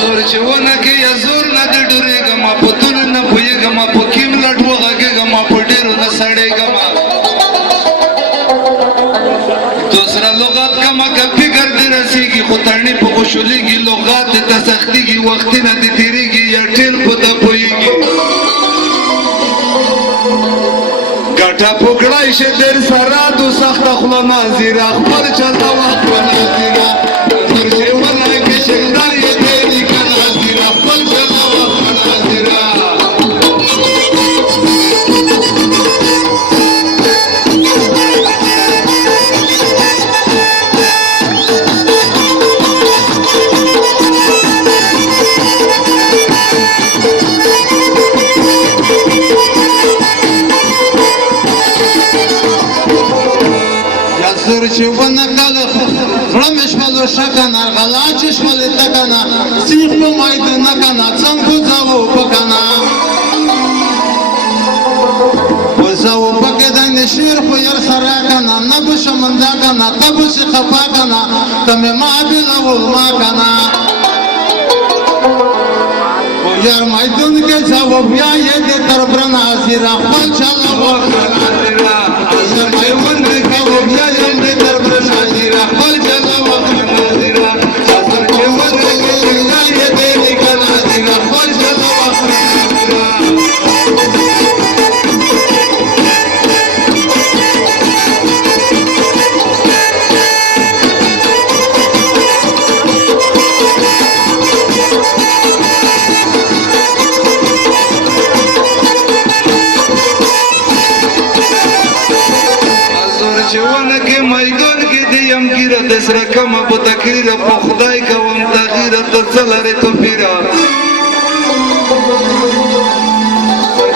زور چې ونه کې یا زور نه دې ډورېږم په تون نه پوهېږم په کیم لټ وغږېږم په ډېرو نه سړېږم دوسرا لغات کما که فکر دې رسېږي خو تڼۍ په خوشحالېږي لغات دې ته سختېږي وختي نه دې تېرېږي یا ټېل په ته پوهېږي ګټه پوکړای شي ډېر سره دو سخته خوله ناظره خپل چلته وخت و ناظره زور چې ونه کې شکدار یې دی نیکه ناظره خپل چلته وخت و ناظره زور چې ونه کله زړه مې شولو ښه کنه غلا چې شولې ته کنه سیخ په میدونه کنه څنګه ځو په کنه وځو پکې د نشیر خو ير سره کنه نه به شمنده کنه ته به شي خفا کنه ته مې ما بلو ما کنه یار میدون کې ځو بیا یې د تر برنا حاضر خپل چلا وکړه زور چې ونه کې بیا یې د تر برنا حاضر خپل چلا وکړه ناظره زور چې ونه کې بیا یې د نیکه ناظره خپل چلا وکړه چې ونه کې میدان کې د یم ګیره د سره کمه په تقریر په خدای کوم تغییر ته څه لرې تو پیره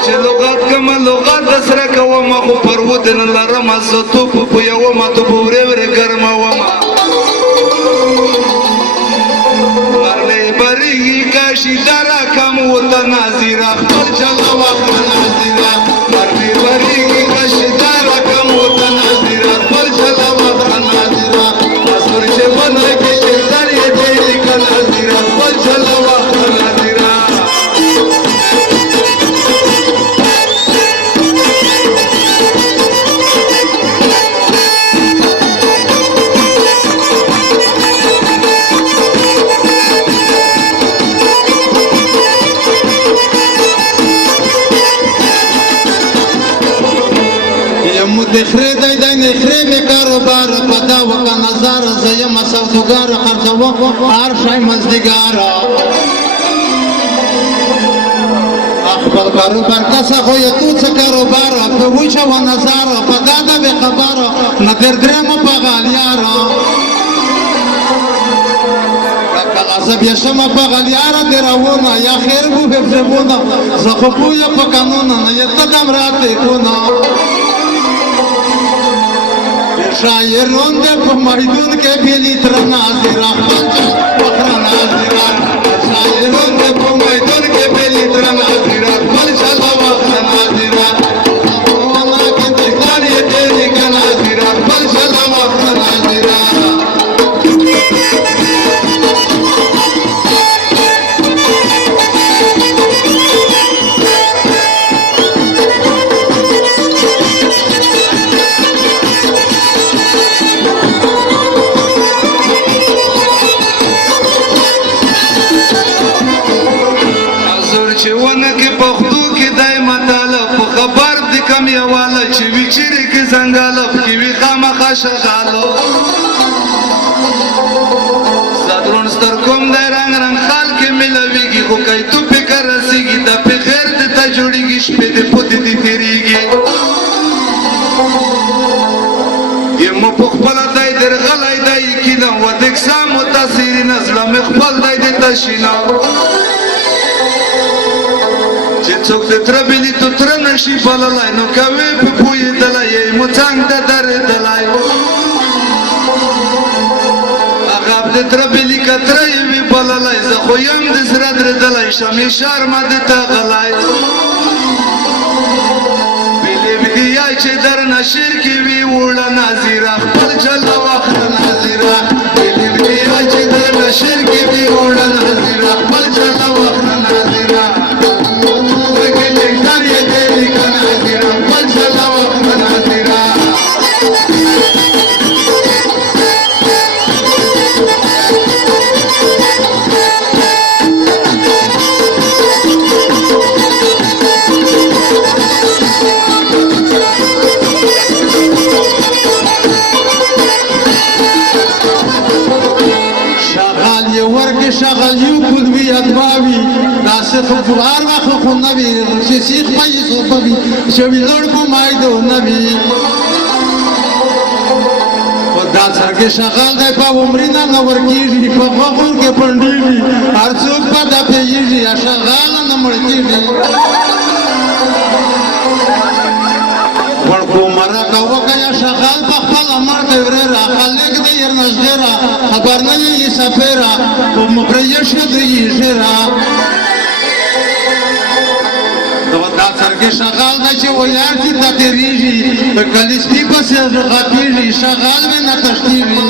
چې لغات کمه لغات د سره کوم خو پرود نه لرم زه توپ په یوم ته په ورې ورې ګرموم مرلې بریږي کاشي دره کم وته ناظره خپل چلا وخت ناظره مرلې بریږي کاشي دره کم وته ناظره خپل چلا وخت ناظره زور چې ونه کې شکدار یې دی نیکه ناظره خپل چلا وخت ناظره دخره دای دای نخره می کاروبار پدا وکا نظر زیم سودوگار خرچو هر شای مزدگار اخبر کاروبار کسا خوی تو چه کاروبار په ویچه و نظر پدا دا بی خبر ندر درم پا غالیار کلازب یشم پا غالیار دراونا یا خیر بو حفظبونا زخبوی پا قانونا نیتدم راتی کونا شاعرون دے په میدون کې بیلی تر ناظره فخر ناظره شاعرون دے په میدون کې بیلی تر ناظره بل چلا وخت ناظره ولا کې ذکر یې دې کې ناظره بل چلا وخت ناظره چې ونه کې پښتو کې دای مطالب په خبر د کم یواله چې ویچری کې زنګالب کې وی خامخا شغالو زادرون ستر کوم د رنگ رنگ خال کې ملويږي خو کای تو فکر رسیږي د په خیر د ته جوړیږي شپې د پوت دي تیریږي یم په خپل دای درغلای دای کینه و د اقسام تاثیر نزله مخبل دای د تشینا چې څوک د تر بلی تو تر نشي بللای نو کوي په پوی دلای مو څنګه د درې دلای هغه د تر بلی کترې وی بللای زه خو یم د سره در دلای شمې شرم د ته غلای بلی بیا چې در نشر کې وی وړه ناظره خپل چل وخت ناظره بلی بیا چې در نشر کې وی وړه ناظره شغلیو کلوی ادباوی داسخ بوار وخ خو نبی سیخ پیسو پبی شوی لڑ کو مایدو نبی دا سرګه شغال دی په عمرنا نور کیږي په غوغل کې پندېږي هر څوک په دا پیږي شغال نه مړ کیږي ورکو مرا کوکه شغال په خپل امر دی ورا خلک دی ير نشدرا خبر نه یې سفرا په مبرې شو دی جرا دا سرګه شغال دی چې ویار دي د تیریږي په کلیستی په سر غاپیږي شغال به نه تشتیږي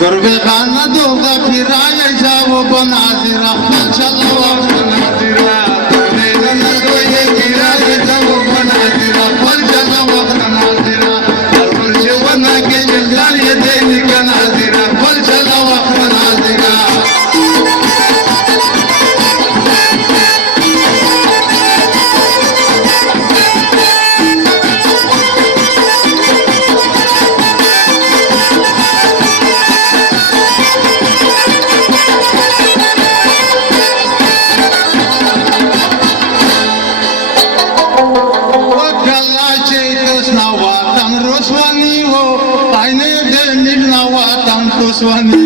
ګربه خانه دوغه پیرای جاو بنازرا چلو بنازرا نه نه دوی پیرای جاو بنازرا پر چلو بنازرا پر جونا کې جلال دې نکنازرا پر چلو بنازرا Swami